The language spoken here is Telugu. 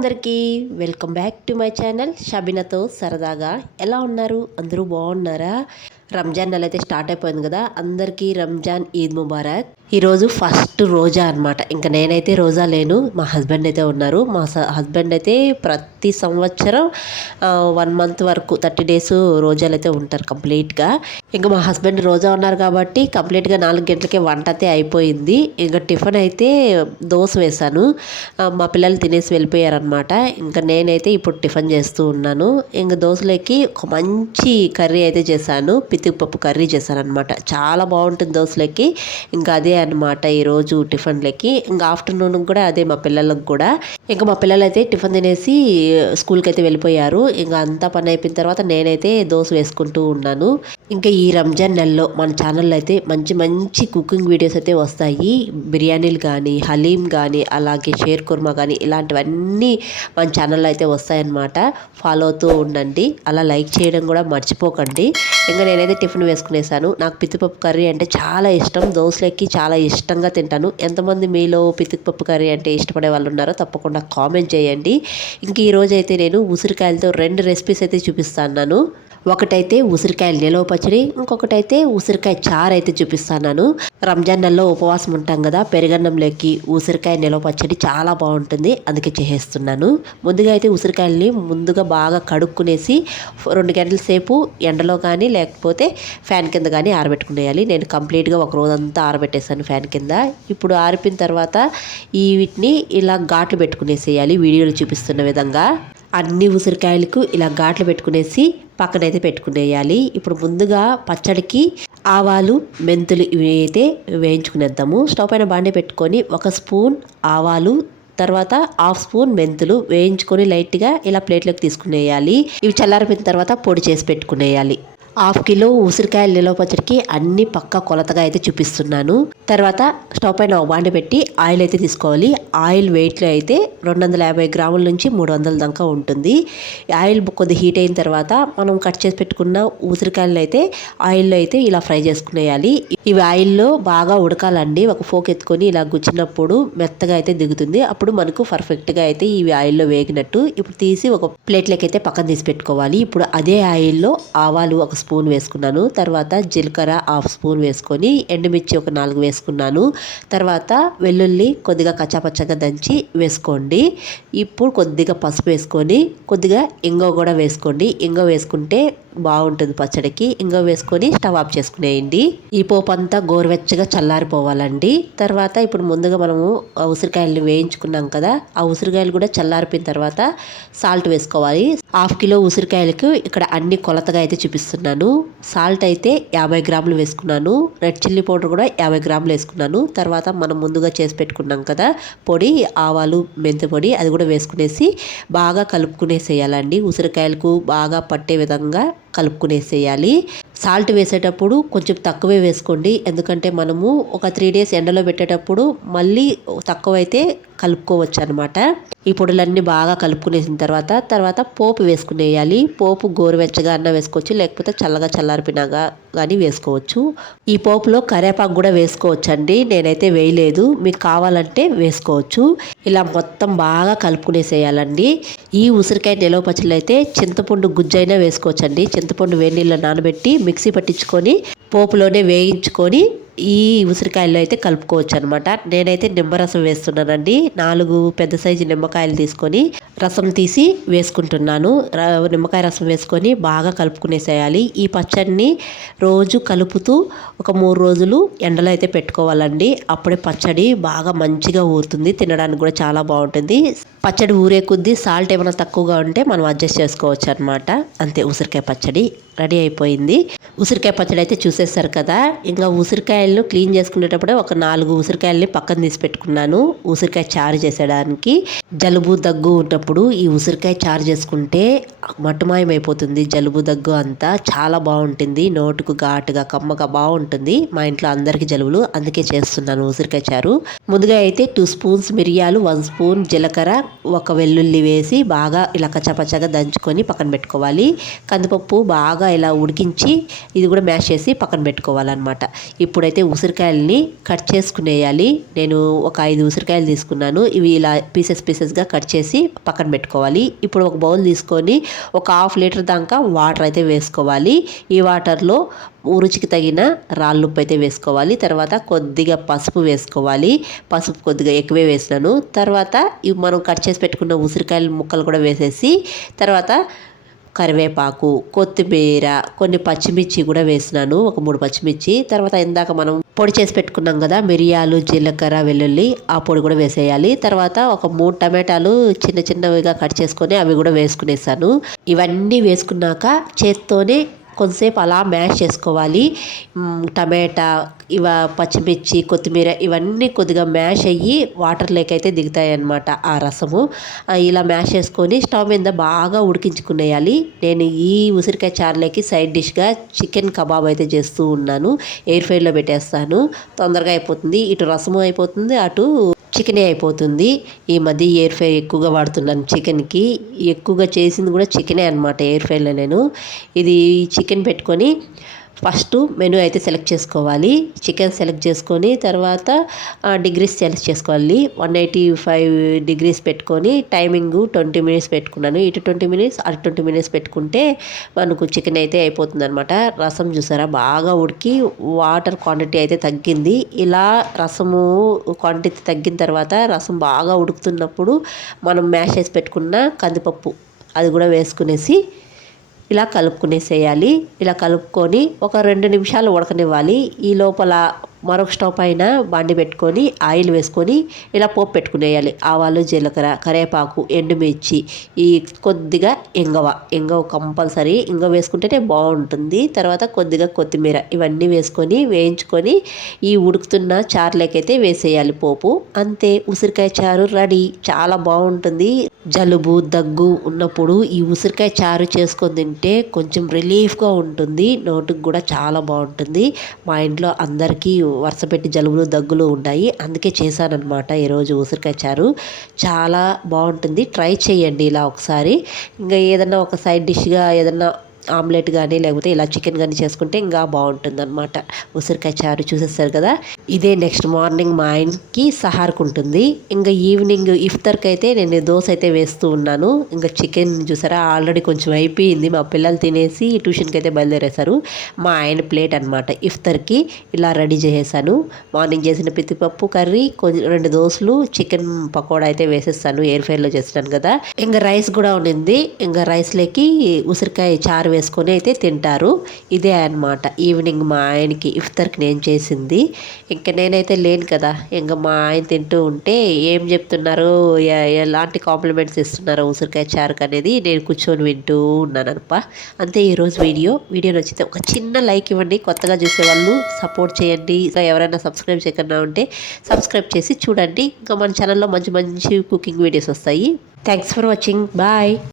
అందరికీ welcome back to my channel షబీనాతో సరదాగా. ఎలా ఉన్నారు? అందరూ బాగున్నారా? రంజాన్ నెల అయితే స్టార్ట్ అయిపోయింది కదా, అందరికీ రంజాన్ ఈద్ ముబారక్. ఈరోజు ఫస్ట్ రోజా అనమాట. ఇంకా నేనైతే రోజా లేను, మా హస్బెండ్ అయితే ఉన్నారు. మా హస్బెండ్ అయితే ప్రతి సంవత్సరం 1 మంత్ వరకు 30 డేస్ రోజాలు అయితే ఉంటారు కంప్లీట్గా. ఇంకా మా హస్బెండ్ రోజా ఉన్నారు కాబట్టి కంప్లీట్గా 4 గంటలకే వంట అయితే అయిపోయింది. ఇంకా టిఫిన్ అయితే దోశ వేశాను, మా పిల్లలు తినేసి వెళ్ళిపోయారనమాట. ఇంకా నేనైతే ఇప్పుడు టిఫిన్ చేస్తూ ఉన్నాను. ఇంకా దోశలోకి ఒక మంచి కర్రీ అయితే చేశాను, పితికిపప్పు కర్రీ చేశాను అనమాట. చాలా బాగుంటుంది దోశలోకి. ఇంకా అదే అనమాట ఈరోజు టిఫిన్లకి. ఇంకా ఆఫ్టర్నూన్ కూడా అదే మా పిల్లలకు కూడా. ఇంకా మా పిల్లలు అయితే టిఫిన్ తినేసి స్కూల్కి అయితే వెళ్ళిపోయారు. ఇంకా అంతా పని అయిపోయిన తర్వాత నేనైతే దోశ వేసుకుంటూ ఉన్నాను. ఇంకా ఈ రంజాన్ నెలలో మన ఛానల్లో అయితే మంచి మంచి కుకింగ్ వీడియోస్ అయితే వస్తాయి. బిర్యానీలు కానీ, హలీం కానీ, అలాగే షేర్ కుర్మా కానీ, ఇలాంటివన్నీ మన ఛానల్లో అయితే వస్తాయన్నమాట. ఫాలో అవుతూ ఉండండి, అలా లైక్ చేయడం కూడా మర్చిపోకండి. ఇంకా నేనైతే టిఫిన్ వేసుకునేసాను. నాకు పితిపప్పు కర్రీ అంటే చాలా ఇష్టం, దోశలకి చాలా ఇష్టంగా తింటాను. ఎంతమంది మీలో పితిపప్పు కర్రీ అంటే ఇష్టపడే వాళ్ళు ఉన్నారో తప్పకుండా కామెంట్ చేయండి. ఇంక ఈరోజు అయితే నేను ఉసిరికాయలతో 2 రెసిపీస్ అయితే చూపిస్తాను. ఒకటైతే ఉసిరికాయల నిలవ పచ్చడి, ఇంకొకటైతే ఉసిరికాయ చారు అయితే చూపిస్తాను. రంజాన్ నెలలో ఉపవాసం ఉంటాం కదా, పెరుగన్నంలోకి ఉసిరికాయ నిలవ పచ్చడి చాలా బాగుంటుంది, అందుకే చేసేస్తున్నాను. ముందుగా అయితే ఉసిరికాయలని ముందుగా బాగా కడుక్కునేసి 2 గంటల సేపు ఎండలో కానీ లేకపోతే ఫ్యాన్ కింద కానీ ఆరబెట్టుకునేయాలి. నేను కంప్లీట్గా ఒక రోజంతా ఆరబెట్టేసాను ఫ్యాన్ కింద. ఇప్పుడు ఆరిపోయిన తర్వాత వీటిని ఇలా ఘాట్లు పెట్టుకునేసేయాలి, వీడియోలో చూపిస్తున్న విధంగా. అన్ని ఉసిరికాయలకు ఇలా ఘాట్లు పెట్టుకునేసి పక్కనైతే పెట్టుకునేయాలి. ఇప్పుడు ముందుగా పచ్చడికి ఆవాలు, మెంతులు ఇవి అయితే వేయించుకునేద్దాము. స్టవ్ పైన బాండీ పెట్టుకొని 1 స్పూన్ ఆవాలు, తర్వాత 1/2 స్పూన్ మెంతులు వేయించుకొని లైట్గా ఇలా ప్లేట్లోకి తీసుకునేయాలి. ఇవి చల్లారిపోయిన తర్వాత పొడి చేసి పెట్టుకునేయాలి. 1/2 కిలో ఉసిరికాయల నిలవ పచ్చడికి అన్ని పక్క కొలతగా అయితే చూపిస్తున్నాను. తర్వాత స్టవ్ పైన బాండి పెట్టి ఆయిల్ అయితే తీసుకోవాలి. ఆయిల్ వెయిట్లో అయితే 250 గ్రాముల నుంచి 300 దాకా ఉంటుంది. ఆయిల్ కొద్ది హీట్ అయిన తర్వాత మనం కట్ చేసి పెట్టుకున్న ఉసిరికాయలను అయితే ఆయిల్లో అయితే ఇలా ఫ్రై చేసుకునేయాలి. ఇవి ఆయిల్లో బాగా ఉడకాలండి. ఒక ఫోక్ ఎత్తుకొని ఇలా గుచ్చినప్పుడు మెత్తగా అయితే దిగుతుంది, అప్పుడు మనకు పర్ఫెక్ట్గా అయితే ఇవి ఆయిల్లో వేగినట్టు. ఇప్పుడు తీసి ఒక ప్లేట్లోకి అయితే పక్కన తీసి పెట్టుకోవాలి. ఇప్పుడు అదే ఆయిల్లో ఆవాలు 1 స్పూన్ వేసుకున్నాను, తర్వాత జీలకర్ర 1/2 స్పూన్ వేసుకొని ఎండుమిర్చి ఒక 4 వేసుకున్నాను. తర్వాత వెల్లుల్లి కొద్దిగా కచ్చాపచ్చగా దంచి వేసుకోండి. ఇప్పుడు కొద్దిగా పసుపు వేసుకొని కొద్దిగా ఇంగువ కూడా వేసుకోండి. ఇంగువ వేసుకుంటే బాగుంటుంది పచ్చడికి. ఇంగువ వేసుకొని స్టవ్ ఆఫ్ చేసుకునేయండి. ఈ పోపు అంతా గోరువెచ్చగా చల్లారిపోవాలండి. తర్వాత ఇప్పుడు ముందుగా మనము ఉసిరికాయలను వేయించుకున్నాం కదా, ఆ ఉసిరికాయలు కూడా చల్లారిపోయిన తర్వాత సాల్ట్ వేసుకోవాలి. 1/2 కిలో ఉసిరికాయలకు ఇక్కడ అన్ని కొలతగా అయితే చూపిస్తున్నాను. సాల్ట్ అయితే 50 గ్రాములు వేసుకున్నాను. రెడ్ చిల్లీ పౌడర్ కూడా 50 గ్రాములు వేసుకున్నాను. తర్వాత మనం ముందుగా చేసి పెట్టుకున్నాం కదా పొడి, ఆవాలు, మెంతి పొడి, అది కూడా వేసుకునేసి బాగా కలుపుకునేసేయాలండి. ఉసిరికాయలకు బాగా పట్టే విధంగా కలుపుకునేసేయాలి. సాల్ట్ వేసేటప్పుడు కొంచెం తక్కువే వేసుకోండి, ఎందుకంటే మనము ఒక 3 డేస్ ఎండలో పెట్టేటప్పుడు మళ్ళీ తక్కువైతే కలుపుకోవచ్చు అనమాట. ఈ పొడులన్నీ బాగా కలుపుకునేసిన తర్వాత పోపు వేసుకునేయాలి. పోపు గోరువెచ్చగా అన్న వేసుకోవచ్చు, లేకపోతే చల్లగా చల్లారిపోయినాగా కానీ వేసుకోవచ్చు. ఈ పోపులో కరివేపాకు కూడా వేసుకోవచ్చు అండి, నేనైతే వేయలేదు, మీకు కావాలంటే వేసుకోవచ్చు. ఇలా మొత్తం బాగా కలుపుకునేసేయాలండి. ఈ ఉసిరికాయ నిలవ పచ్చళ్ళు అయితే చింతపండు గుజ్జైనా వేసుకోవచ్చు అండి. చింతపండు వేడి నీళ్ళలో నానబెట్టి మిక్సీ పట్టించుకొని పోపులోనే వేయించుకొని ఈ ఉసిరికాయల్లో అయితే కలుపుకోవచ్చు అనమాట. నేనైతే నిమ్మరసం వేస్తున్నానండి. 4 పెద్ద సైజు నిమ్మకాయలు తీసుకొని రసం తీసి వేసుకుంటున్నాను. నిమ్మకాయ రసం వేసుకొని బాగా కలుపుకునేసేయాలి. ఈ పచ్చడిని రోజు కలుపుతూ ఒక 3 రోజులు ఎండలో అయితే పెట్టుకోవాలండి. అప్పుడే పచ్చడి బాగా మంచిగా ఊరుతుంది, తినడానికి కూడా చాలా బాగుంటుంది. పచ్చడి ఊరే కొద్దీ సాల్ట్ ఏమైనా తక్కువగా ఉంటే మనం అడ్జస్ట్ చేసుకోవచ్చు అనమాట. అంతే, ఉసిరికాయ పచ్చడి రెడీ అయిపోయింది. ఉసిరికాయ పచ్చడి అయితే చూసేస్తారు కదా. ఇంకా ఉసిరికాయలను క్లీన్ చేసుకునేటప్పుడే ఒక 4 ఉసిరికాయలని పక్కన తీసి పెట్టుకున్నాను ఉసిరికాయ చారు చేసేయడానికి. జలుబు దగ్గు ఉన్నప్పుడు ఈ ఉసిరికాయ చారు చేసుకుంటే మటుమాయమైపోతుంది జలుబు దగ్గు అంతా. చాలా బాగుంటుంది, నోటుకు ఘాటుగా కమ్మగా బాగుంటుంది. మా ఇంట్లో అందరికీ జలుబులు, అందుకే చేస్తున్నాను ఉసిరికాయ చారు. ముందుగా అయితే 2 స్పూన్స్ మిరియాలు, 1 స్పూన్ జీలకర్ర, 1 వెల్లుల్లి వేసి బాగా ఇలా కచ్చాపచ్చాగా దంచుకొని పక్కన పెట్టుకోవాలి. కందిపప్పు బాగా ఇలా ఉడికించి ఇది కూడా మ్యాష్ చేసి పక్కన పెట్టుకోవాలన్నమాట. ఇప్పుడైతే ఉసిరికాయలని కట్ చేసుకునేయాలి. నేను ఒక 5 ఉసిరికాయలు తీసుకున్నాను. ఇవి ఇలా పీసెస్గా కట్ చేసి పక్కన పెట్టుకోవాలి. ఇప్పుడు ఒక బౌల్ తీసుకొని ఒక 1/2 లీటర్ దాకా వాటర్ అయితే వేసుకోవాలి. ఈ వాటర్లో రుచికి తగిన రాళ్ళుప్పు అయితే వేసుకోవాలి. తర్వాత కొద్దిగా పసుపు వేసుకోవాలి. పసుపు కొద్దిగా ఎక్కువే వేసినాను. తర్వాత ఇవి మనం కట్ చేసి పెట్టుకున్న ఉసిరికాయల ముక్కలు కూడా వేసేసి తర్వాత కరివేపాకు, కొత్తిమీర, కొన్ని పచ్చిమిర్చి కూడా వేసినాను. ఒక 3 పచ్చిమిర్చి. తర్వాత ఇందాక మనం పొడి చేసి పెట్టుకున్నాం కదా, మిరియాలు, జీలకర్ర, వెల్లుల్లి, ఆ పొడి కూడా వేసేయాలి. తర్వాత ఒక 3 టమాటాలు చిన్నవిగా కట్ చేసుకొని అవి కూడా వేసుకునేసాను. ఇవన్నీ వేసుకున్నాక చేత్తోనే కొంతసేపు అలా మ్యాష్ చేసుకోవాలి. టమాటా, పచ్చిమిర్చి, కొత్తిమీర ఇవన్నీ కొద్దిగా మ్యాష్ అయ్యి వాటర్ లేకైతే దిగుతాయి అన్నమాట ఆ రసము. ఇలా మ్యాష్ చేసుకొని స్టవ్ మీద బాగా ఉడికించుకునేయాలి. నేను ఈ ఉసిరికాయ చారులోకి సైడ్ డిష్గా చికెన్ కబాబ్ అయితే చేస్తూ ఉన్నాను. ఎయిర్ ఫ్రైలో పెట్టేస్తాను, తొందరగా అయిపోతుంది. ఇటు రసము అయిపోతుంది, అటు చికెనే అయిపోతుంది. ఈ మధ్య ఎయిర్ ఫ్రై ఎక్కువగా వాడుతున్నాను చికెన్కి. ఎక్కువగా చేసింది కూడా చికెనే అనమాట ఎయిర్ ఫ్రైలో. నేను ఇది చికెన్ పెట్టుకొని ఫస్ట్ మెనూ అయితే సెలెక్ట్ చేసుకోవాలి. చికెన్ సెలెక్ట్ చేసుకొని తర్వాత డిగ్రీస్ సెలెక్ట్ చేసుకోవాలి. 185 డిగ్రీస్ పెట్టుకొని టైమింగ్ 20 మినిట్స్ పెట్టుకున్నాను. ఇటు 20 మినిట్స్, అటు 20 మినిట్స్ పెట్టుకుంటే మనకు చికెన్ అయితే అయిపోతుంది అనమాట. రసం చూసారా బాగా ఉడికి వాటర్ క్వాంటిటీ అయితే తగ్గింది. ఇలా రసము క్వాంటిటీ తగ్గిన తర్వాత రసం బాగా ఉడుకుతున్నప్పుడు మనం మ్యాష్ చేసి పెట్టుకున్న కందిపప్పు అది కూడా వేసుకునేసి ఇలా కలుపుకునేసేయాలి. ఇలా కలుపుకొని ఒక 2 నిమిషాలు ఉడకనివ్వాలి. ఈ లోపల మరొక స్టవ్ పైన బండి పెట్టుకొని ఆయిల్ వేసుకొని ఇలా పోపు పెట్టుకునేయాలి. ఆవాలు, జీలకర్ర, కరివేపాకు, ఎండుమిర్చి, ఈ కొద్దిగా ఇంగవ కంపల్సరీ ఇంగవ వేసుకుంటేనే బాగుంటుంది. తర్వాత కొద్దిగా కొత్తిమీర ఇవన్నీ వేసుకొని వేయించుకొని ఈ ఉడుకుతున్న చారులోకైతే వేసేయాలి పోపు. అంతే, ఉసిరికాయ చారు రెడీ. చాలా బాగుంటుంది. జలుబు, దగ్గు ఉన్నప్పుడు ఈ ఉసిరికాయ చారు చేసుకొని తింటే కొంచెం రిలీఫ్గా ఉంటుంది. నోటికి కూడా చాలా బాగుంటుంది. మా ఇంట్లో అందరికీ వరుస పెట్టి జలుబులు, దగ్గులు ఉంటాయి. అందుకే చేశానన్నమాట ఈరోజు ఉసిరికాయ చారు. చాలా బాగుంటుంది, ట్రై చేయండి ఇలా ఒకసారి. ఇంకా ఏదన్నా ఒక సైడ్ డిష్గా ఏదన్నా ఆమ్లెట్ కానీ లేకపోతే ఇలా చికెన్ కానీ చేసుకుంటే ఇంకా బాగుంటుంది అనమాట. ఉసిరికాయ చారు చూసేస్తారు కదా. ఇదే నెక్స్ట్ మార్నింగ్ మా ఆయనకి సహార్కు ఉంటుంది. ఇంకా ఈవినింగ్ ఇఫ్తార్కి అయితే నేను దోశ అయితే వేస్తూ ఉన్నాను. ఇంకా చికెన్ చూసారా ఆల్రెడీ కొంచెం అయిపోయింది. మా పిల్లలు తినేసి ట్యూషన్కి అయితే బయలుదేరేశారు. మా ఆయన ప్లేట్ అనమాట ఇఫ్తార్కి ఇలా రెడీ చేసేసాను. మార్నింగ్ చేసిన పిత్తిపప్పు కర్రీ, 2 దోశలు, చికెన్ పకోడా అయితే వేసేస్తాను. ఎయిర్ ఫ్రైలో చేస్తున్నాను కదా. ఇంకా రైస్ కూడా ఉండింది. ఇంకా రైస్లోకి ఉసిరికాయ చారు వేసుకొని అయితే తింటారు. ఇదే అన్నమాట ఈవినింగ్ మా ఆయనకి ఇఫ్తార్కి నేను చేసింది. ఇంకా నేనైతే లేను కదా, ఇంకా మా ఆయన తింటూ ఉంటే ఏం చెప్తున్నారు, ఎలాంటి కాంప్లిమెంట్స్ ఇస్తున్నారు ఉసిరికాయ చారుకు అనేది నేను కూర్చొని వింటూ ఉన్నానప్ప. అంతే ఈరోజు వీడియో నచ్చితే ఒక చిన్న లైక్ ఇవ్వండి. కొత్తగా చూసేవాళ్ళు సపోర్ట్ చేయండి. ఇంకా ఎవరైనా సబ్స్క్రైబ్ చేయకుండా ఉంటే సబ్స్క్రైబ్ చేసి చూడండి. ఇంకా మన ఛానల్లో మంచి కుకింగ్ వీడియోస్ వస్తాయి. Thanks for watching. బాయ్.